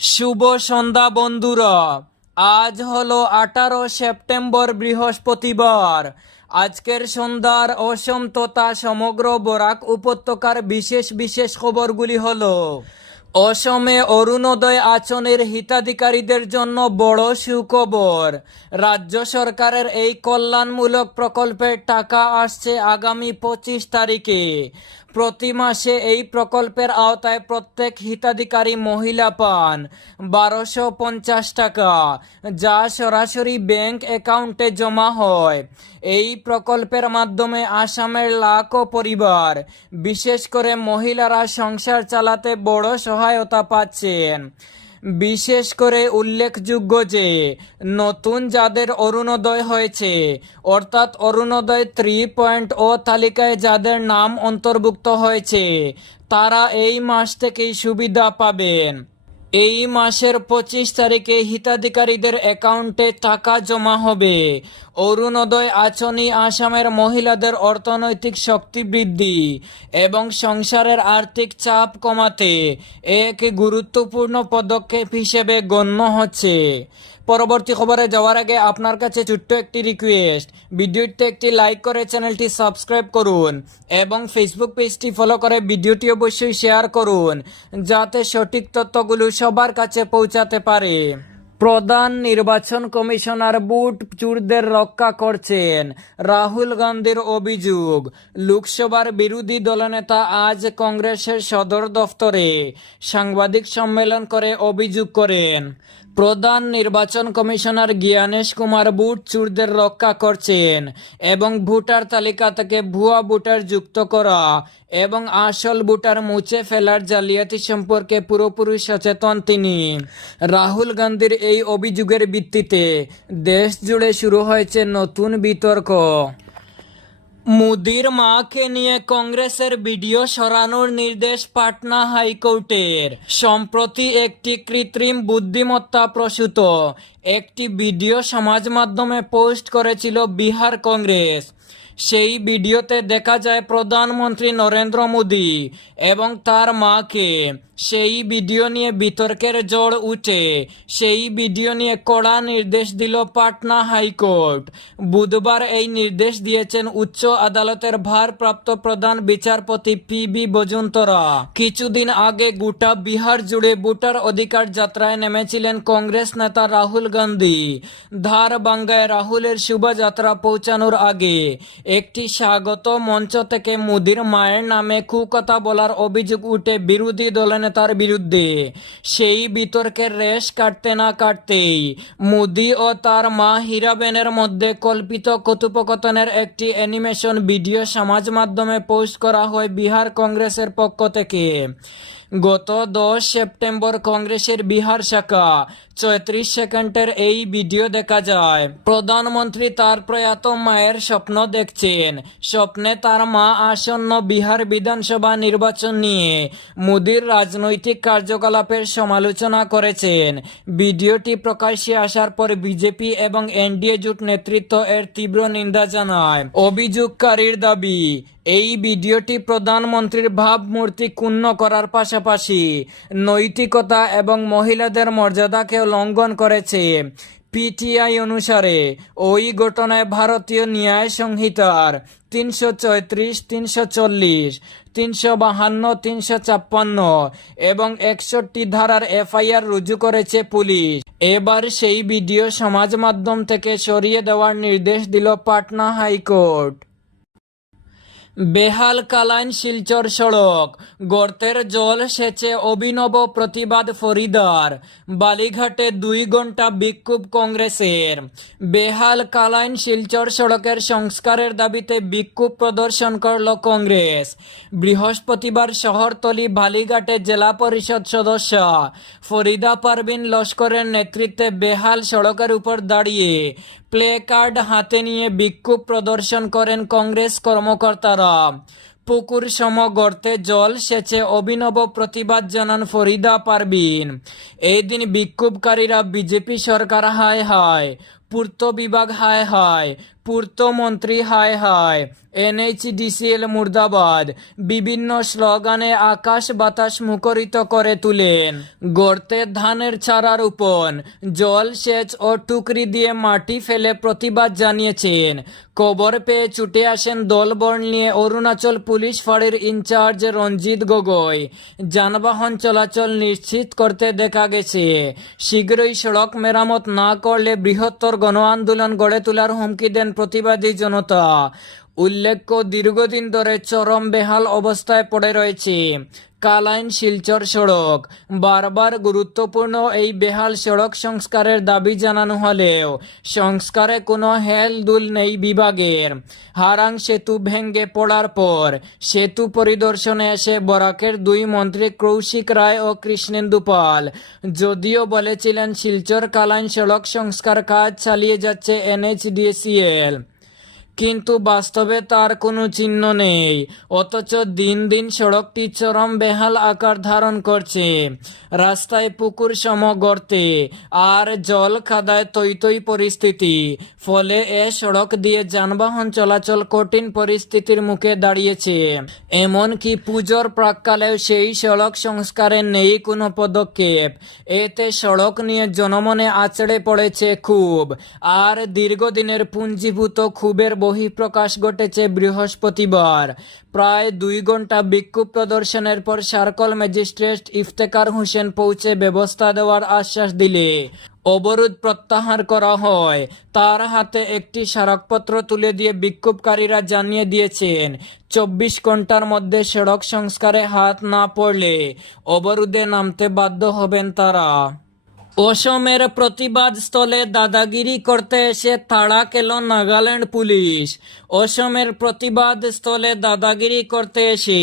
শুভ সন্ধ্যা বন্ধুরা। আজ হলো আঠারো সেপ্টেম্বর বৃহস্পতিবার। আজকের সন্ধ্যার অসম তথা সমগ্র বরাক উপত্যকার বিশেষ বিশেষ খবরগুলি হলো, অসমে অরুণোদয় আচনের হিতাধিকারীদের জন্য বড় সুখবর। রাজ্য সরকারের এই কল্যাণমূলক প্রকল্পের টাকা আসছে আগামী পঁচিশ তারিখে। প্রতি মাসে এই প্রকল্পের আওতায় প্রত্যেক হিতাধিকারী মহিলা পান বারোশো পঞ্চাশ টাকা, যা সরাসরি ব্যাংক অ্যাকাউন্টে জমা হয়। এই প্রকল্পের মাধ্যমে আসামের লাখো পরিবার, বিশেষ করে মহিলারা সংসার চালাতে বড় সহায়তা পাচ্ছেন। বিশেষ করে উল্লেখযোগ্য যে, নতুন যাদের অরুণোদয় হয়েছে, অর্থাৎ অরুণোদয় থ্রি পয়েন্ট ও তালিকায় যাদের নাম অন্তর্ভুক্ত হয়েছে, তারা এই মাস থেকেই সুবিধা পাবেন। এই মাসের পঁচিশ তারিখে হিতাধিকারীদের অ্যাকাউন্টে টাকা জমা হবে। অরুণোদয় আচনি আসামের মহিলাদের অর্থনৈতিক শক্তি বৃদ্ধি এবং সংসারের আর্থিক চাপ কমাতে এক গুরুত্বপূর্ণ পদক্ষেপ হিসেবে গণ্য হচ্ছে। পরবর্তী খবরে যাওয়ার আগে আপনার কাছে ছোট্ট একটি রিকোয়েস্ট ভিডিওটিতে একটি লাইক করে চ্যানেলটি সাবস্ক্রাইব করুন এবং ফেসবুক পেজটি ফলো করে ভিডিওটি অবশ্যই শেয়ার করুন, যাতে সঠিক তথ্যগুলো সবার কাছে পৌঁছাতে পারে। প্রধান নির্বাচন কমিশনার বুট চুরদের রক্ষা করছেন। রাহুল গান্ধীর অভিযোগ, লোকসভার বিরোধী দলনেতা আজ কংগ্রেসের সদর দফতরে সাংবাদিক সম্মেলন করে অভিযোগ করেন। প্রধান নির্বাচন কমিশনার জ্ঞানেশ কুমার বুট চুরদের রক্ষা করছেন এবং ভোটার তালিকা থেকে ভুয়া ভোটার যুক্ত করা এবং আসল ভোটার মুছে ফেলার জালিয়াতি সম্পর্কে পুরোপুরি সচেতন তিনি। রাহুল গান্ধীর এই অভিযোগের ভিত্তিতে দেশ জুড়ে শুরু হয়েছে নতুন বিতর্ক। মোদির মাকে নিয়ে কংগ্রেসের ভিডিও সরানোর নির্দেশ পাটনা হাইকোর্টের। সম্প্রতি একটি কৃত্রিম বুদ্ধিমত্তা প্রসূত একটি ভিডিও সমাজ মাধ্যমে পোস্ট করেছিল বিহার কংগ্রেস। সেই ভিডিওতে দেখা যায় প্রধানমন্ত্রী নরেন্দ্র মোদী এবং তার মাকে। সেই ভিডিও নিয়ে বিতর্কের জোর উঠে। সেই ভিডিও নিয়ে কড়া নির্দেশ দিল পাটনা হাইকোর্ট। বুধবার এই নির্দেশ দিয়েছেন উচ্চ আদালতের ভারপ্রাপ্ত প্রধান বিচারপতি পি বি বজুন্তরা কিছুদিন আগে গোটা বিহার জুড়ে ভোটার অধিকার যাত্রায় নেমেছিলেন কংগ্রেস নেতা রাহুল গান্ধী। ধারবাঙ্গায় রাহুলের শুভযাত্রা পৌঁছানোর আগে একটি স্বাগত মঞ্চ থেকে মোদির মায়ের নামে কুকথা বলার অভিযোগ উঠে বিরোধী দলনেতার বিরুদ্ধে। সেই বিতর্কের রেশ কাটতে না কাটতেই মোদি ও তার মা হীরাবেনের মধ্যে কল্পিত কথোপকথনের একটি অ্যানিমেশন ভিডিও সমাজ মাধ্যমে পোস্ট করা হয় বিহার কংগ্রেসের পক্ষ থেকে। গত দশ সেপ্টেম্বর কংগ্রেসের বিহার শাখা চৌত্রিশ সেকেন্ডের এই ভিডিও দেখা যায়। প্রধানমন্ত্রী তার প্রয়াত মায়ের স্বপ্ন দেখছেন। স্বপ্নে তার মা আসন্ন বিহার বিধানসভা নির্বাচন নিয়ে মোদির রাজনৈতিক কার্যকলাপের সমালোচনা করেছেন। ভিডিওটি প্রকাশ্যে আসার পর বিজেপি এবং এনডিএ জোট নেতৃত্ব এর তীব্র নিন্দা জানায়। অভিযোগকারীর দাবি এই ভিডিওটি প্রধানমন্ত্রীর ভাবমূর্তি ক্ষুণ্ণ করার পাশাপাশি নৈতিকতা এবং মহিলাদের মর্যাদাকেও লঙ্ঘন করেছে। পিটিআই অনুসারে, ওই ঘটনায় ভারতীয় ন্যায় সংহিতার তিনশো চৌত্রিশ তিনশো চল্লিশ, তিনশো বাহান্ন, তিনশো ছাপ্পান্ন এবং একষট্টি ধারার এফআইআর রুজু করেছে পুলিশ। এবার সেই ভিডিও সমাজ মাধ্যম থেকে সরিয়ে দেওয়ার নির্দেশ দিল পাটনা হাইকোর্ট। বেহাল কালাইন শিলচর সড়ক। গর্তের জল সেচে অভিনব প্রতিবাদ ফরিদার। বালিঘাটে দুই ঘণ্টা বিক্ষোভ কংগ্রেসের। বেহাল কালাইন শিলচর সড়কের সংস্কারের দাবিতে বিক্ষোভ প্রদর্শন করল কংগ্রেস। বৃহস্পতিবার শহরতলি বালিঘাটে জেলা পরিষদ সদস্য ফরিদা পারভিন লস্করের নেতৃত্বে বেহাল সড়কের উপর দাঁড়িয়ে প্লে কার্ড হাতে নিয়ে বিক্ষোভ প্রদর্শন করেন কংগ্রেস কর্মকর্তারা। পুকুর সম গর্তে জল সেচে অভিনব প্রতিবাদ জানান ফরিদা পারবিন এই দিন বিক্ষোভকারীরা বিজেপি সরকার হায় হায়, পূর্ত বিভাগ হায় হায় পূর্তমন্ত্রী হায় হায় এনএইচডিসিএল মুর্দাবাদ বিভিন্ন স্লোগানে আকাশ বাতাস মুখরিত করে তুলেন। গর্তে ধানের চারা রোপণ জল, সেচ ও টুকরি দিয়ে মাটি ফেলে প্রতিবাদ জানিয়েছেন। কবর পেয়ে ছুটে আসেন দলবল নিয়ে অরুণাচল পুলিশ ফাঁড়ির ইনচার্জ রঞ্জিত গগৈ। যানবাহন চলাচল নিশ্চিত করতে দেখা গেছে। শীঘ্রই সড়ক মেরামত না করলে বৃহত্তর গণ আন্দোলন গড়ে তোলার হুমকি দেন প্রতিবাদী জনতা। উল্লেখ্য দীর্ঘদিন ধরে চরম বেহাল অবস্থায় পড়ে রয়েছে। কালাইন, শিলচর সড়ক। বারবার গুরুত্বপূর্ণ এই বেহাল সড়ক সংস্কারের দাবি জানানো হলেও সংস্কারে কোনো হেল দুল নেই বিভাগের। হারাং সেতু ভেঙ্গে পড়ার পর সেতু পরিদর্শনে এসে বরাকের দুই মন্ত্রী কৌশিক রায় ও কৃষ্ণেন্দু পাল। যদিও বলেছিলেন, শিলচর কালাইন সড়ক সংস্কার কাজ চালিয়ে যাচ্ছে এনএইচডিসিএল। কিন্তু বাস্তবে তার কোনো চিহ্ন নেই। অথচ দিন দিন সড়কটি চরম বেহাল আকার ধারণ করছে। রাস্তায় পুকুর সম গর্তে, আর জল খাদায় তৈ তৈ পরিস্থিতি। ফলে এ সড়ক দিয়ে যানবাহন চলাচল কঠিন পরিস্থিতির মুখে দাঁড়িয়েছে। এমনকি পুজোর প্রাককালেও সেই সড়ক সংস্কারে নেই কোনো পদক্ষেপ। এতে সড়ক নিয়ে জনমনে আছড়ে পড়েছে খুব। আর দীর্ঘদিনের পুঞ্জীভূত ক্ষোভের বহিঃপ্রকাশ ঘটেছে বৃহস্পতিবার। প্রায় দুই ঘণ্টা বিক্ষোভ প্রদর্শনের পর সার্কল ম্যাজিস্ট্রেট ইফতেকার হোসেন পৌঁছে ব্যবস্থা দেওয়ার আশ্বাস দিলে। অবরোধ প্রত্যাহার করা হয়। তার হাতে একটি স্মারকপত্র তুলে দিয়ে বিক্ষোভকারীরা জানিয়ে দিয়েছেন, চব্বিশ ঘণ্টার মধ্যে সড়ক সংস্কারে হাত না পড়লে অবরোধে নামতে বাধ্য হবেন তারা। অসমের প্রতিবাদ স্থলে দাদাগিরি করতে এসে তাড়া খেল নাগাল্যান্ড পুলিশ। অসমের প্রতিবাদ স্থলে দাদাগিরি করতে এসে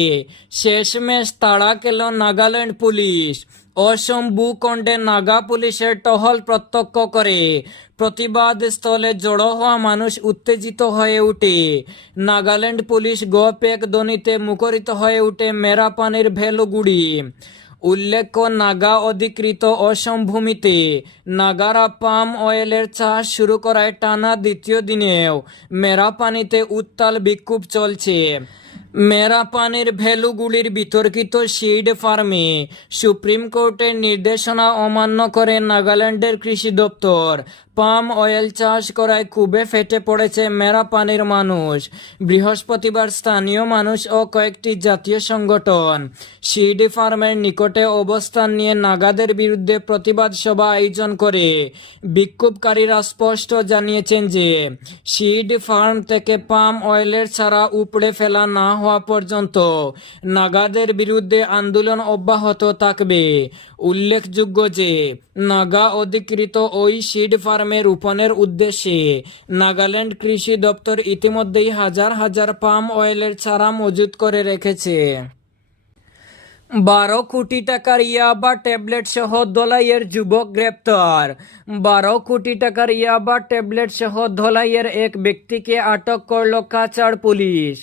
শেষমেশ তাড়া খেল নাগাল্যান্ড পুলিশ। অসম ভূখণ্ডে নাগা পুলিশের টহল প্রত্যক্ষ করে। প্রতিবাদ স্থলে জড়ো হওয়া মানুষ উত্তেজিত হয়ে ওঠে নাগাল্যান্ড পুলিশ গোপেক ধ্বনিতে মুখরিত হয়ে ওঠে মেরাপানির ভেলুগুড়ি উল্লেখ্য, নাগা অধিকৃত অসম ভূমিতে নাগারা পাম অয়েলের চাষ শুরু করায় টানা দ্বিতীয় দিনেও মেরা পানিতে উত্তাল বিক্ষোভ চলছে। মেরা পানির ভ্যালুগুলির বিতর্কিত সিড ফার্মে সুপ্রিম কোর্টের নির্দেশনা অমান্য করে নাগাল্যান্ডের কৃষি দপ্তর পাম অয়েল চাষ করায় খুবই ফেটে পড়েছে মেরা পানির মানুষ। বৃহস্পতিবার স্থানীয় মানুষ ও কয়েকটি জাতীয় সংগঠন সিড ফার্মের নিকটে অবস্থান নিয়ে নাগাদের বিরুদ্ধে প্রতিবাদ সভা আয়োজন করে। বিক্ষোভকারীরা স্পষ্ট জানিয়েছেন যে সিড ফার্ম থেকে পাম অয়েলের ছাড়া উপড়ে ফেলা না হওয়া পর্যন্ত নাগাদের বিরুদ্ধে আন্দোলন অব্যাহত থাকবে। উল্লেখযোগ্য যে, নাগা অধিকৃত ওই সিড ফার্মে রোপণের উদ্দেশ্যে নাগাল্যান্ড কৃষি দপ্তর ইতিমধ্যেই হাজার হাজার পাম অয়েলের ছাড়া মজুত করে রেখেছে। বারো কোটি টাকার ইয়াবা ট্যাবলেট সহ ধলাইয়ের যুবক গ্রেপ্তার। বারো কোটি টাকার ইয়াবা ট্যাবলেট সহ ধলাইয়ের এক ব্যক্তিকে আটক করল কাচার পুলিশ।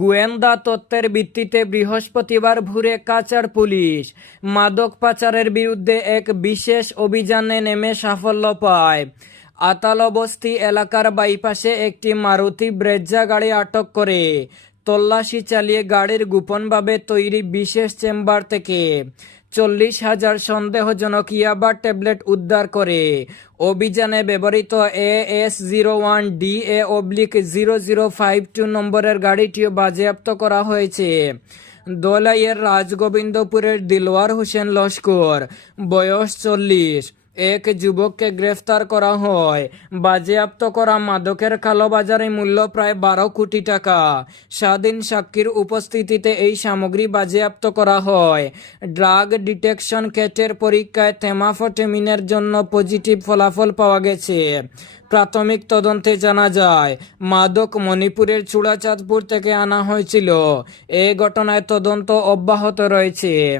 গোয়েন্দা তত্ত্বের ভিত্তিতে বৃহস্পতিবার ভোরে কাচার পুলিশ মাদক পাচারের বিরুদ্ধে এক বিশেষ অভিযানে নেমে সাফল্য পায়। আতালবস্তি এলাকার বাইপাসে একটি মারুতি ব্রেজা গাড়ি আটক করে তল্লাশি চালিয়ে গাড়ির গোপনভাবে তৈরি বিশেষ চেম্বার থেকে চল্লিশ হাজার সন্দেহজনক ইয়াবা ট্যাবলেট উদ্ধার করে। অভিযানে ব্যবহৃত A S zero one D A oblique zero zero five two নম্বরের গাড়িটিও বাজেয়াপ্ত করা হয়েছে। দোলাইয়ের রাজগোবিন্দপুরের দিলওয়ার হোসেন লস্কর, বয়স চল্লিশ। এক যুবককে গ্রেফতার করা হয়। বাজেয়াপ্ত করা মাদকের কালোবাজারে মূল্য প্রায় বারো কোটি টাকা। স্বাধীন সাক্ষীর উপস্থিতিতে এই সামগ্রী বাজেয়াপ্ত করা হয়। ড্রাগ ডিটেকশন কেটের পরীক্ষায় থেমাফোটেমিনের জন্য পজিটিভ ফলাফল পাওয়া গেছে। প্রাথমিক তদন্তে জানা যায়, মাদক মণিপুরের চূড়াচাঁদপুর থেকে আনা হয়েছিল। এ ঘটনায় তদন্ত অব্যাহত রয়েছে।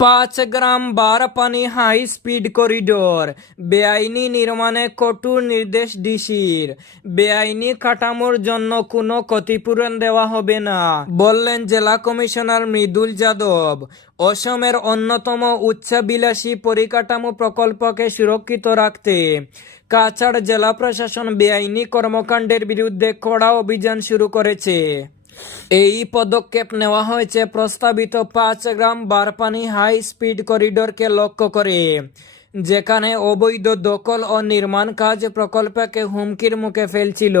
পাঁচ গ্রাম বারপানি হাই স্পিড করিডোর, বেআইনি নির্মাণে কঠোর নির্দেশ ডিসির। বেআইনি কাঠামোর জন্য কোনো ক্ষতিপূরণ দেওয়া হবে না, বললেন জেলা কমিশনার মৃদুল যাদব। অসমের অন্যতম উচ্চাবিলাসী পরিকাঠামো প্রকল্পকে সুরক্ষিত রাখতে কাছাড় জেলা প্রশাসন বেআইনি কর্মকাণ্ডের বিরুদ্ধে কড়া অভিযান শুরু করেছে। এই পদক্ষেপ নেওয়া হয়েছে প্রস্তাবিত পাঁচ গ্রাম বারপানি হাই স্পিড করিডোরকে লক্ষ্য করে, যেখানে অবৈধ দখল ও নির্মাণ কাজ প্রকল্পকে হুমকির মুখে ফেলছিল।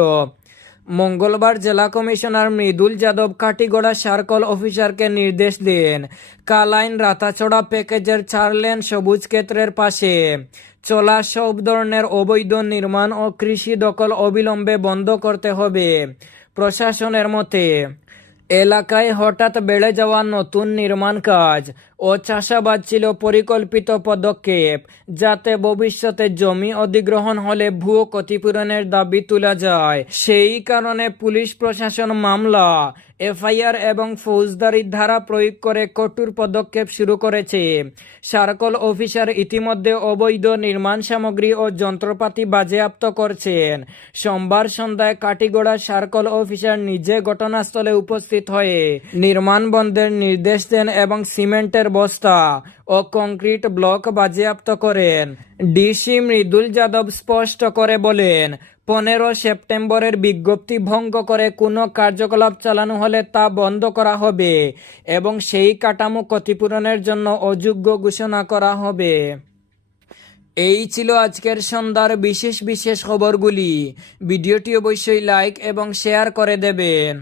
মঙ্গলবার জেলা কমিশনার মৃদুল যাদব কাটিগড়া সার্কল অফিসারকে নির্দেশ দেন, কালাইন রাতাছড়া প্যাকেজের চার লেন সবুজ ক্ষেত্রের পাশে। চলা সব ধরনের অবৈধ নির্মাণ ও কৃষি দখল অবিলম্বে বন্ধ করতে হবে। প্রশাসনের মতে, এলাকায় হঠাৎ বেড়ে যাওয়া নতুন নির্মাণ কাজ ও চাষাবাদ ছিল পরিকল্পিত পদক্ষেপ, যাতে ভবিষ্যতে জমি অধিগ্রহণ হলে ভুয়ো ক্ষতিপূরণের দাবি তোলা যায়। সেই কারণে পুলিশ প্রশাসন মামলা এফআইআর এবং ফৌজদারির ধারা প্রয়োগ করে কঠোর পদক্ষেপ শুরু করেছে। সার্কল অফিসার ইতিমধ্যে অবৈধ নির্মাণ সামগ্রী ও যন্ত্রপাতি বাজেয়াপ্ত করছেন। সোমবার সন্ধ্যায় কাটিগড়া সার্কল অফিসার নিজে ঘটনাস্থলে উপস্থিত হয়ে নির্মাণ বন্ধের নির্দেশ দেন এবং সিমেন্টের বস্তা ও কংক্রিট ব্লক বাজেয়াপ্ত করেন। ডিসি মৃদুল যাদব স্পষ্ট করে বলেন, পনেরো সেপ্টেম্বরের বিজ্ঞপ্তি ভঙ্গ করে কোনো কার্যকলাপ চালানো হলে তা বন্ধ করা হবে এবং সেই কাঠামো ক্ষতিপূরণের জন্য অযোগ্য ঘোষণা করা হবে। এই ছিল আজকের সন্ধ্যার বিশেষ বিশেষ খবরগুলি। ভিডিওটি অবশ্যই লাইক এবং শেয়ার করে দেবেন।